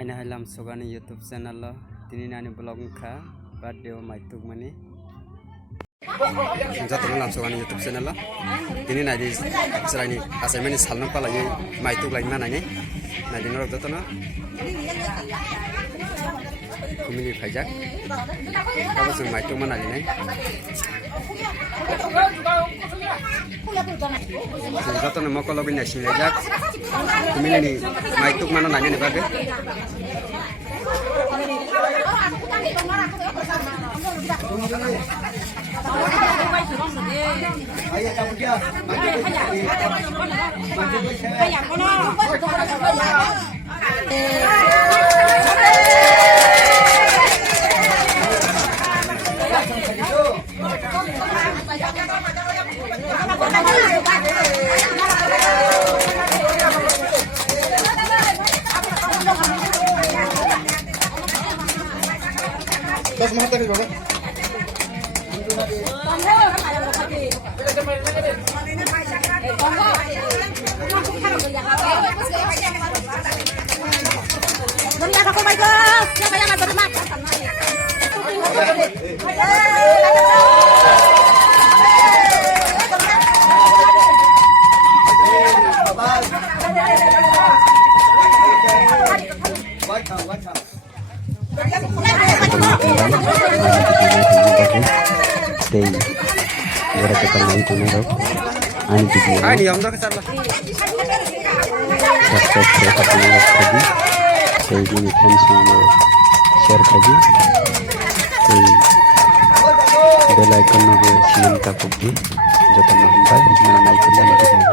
Aina halam sogani YouTube channel lo tini nani blog kha birthday o maituk mani jatong lam sogani YouTube channel lo tini nadi srani assignment salna palai maituk lai mana ni nadi norok jatona kumini phaijak abo sung maituk mana ni jatona mokolo bina sinajak kumini ni maituk mana nani ni babe Bas mahal tadi bro. Ini yang dah kesana. Bel icon nabe sinan ka kubbi joto na humbai mana naik ke dalam ini.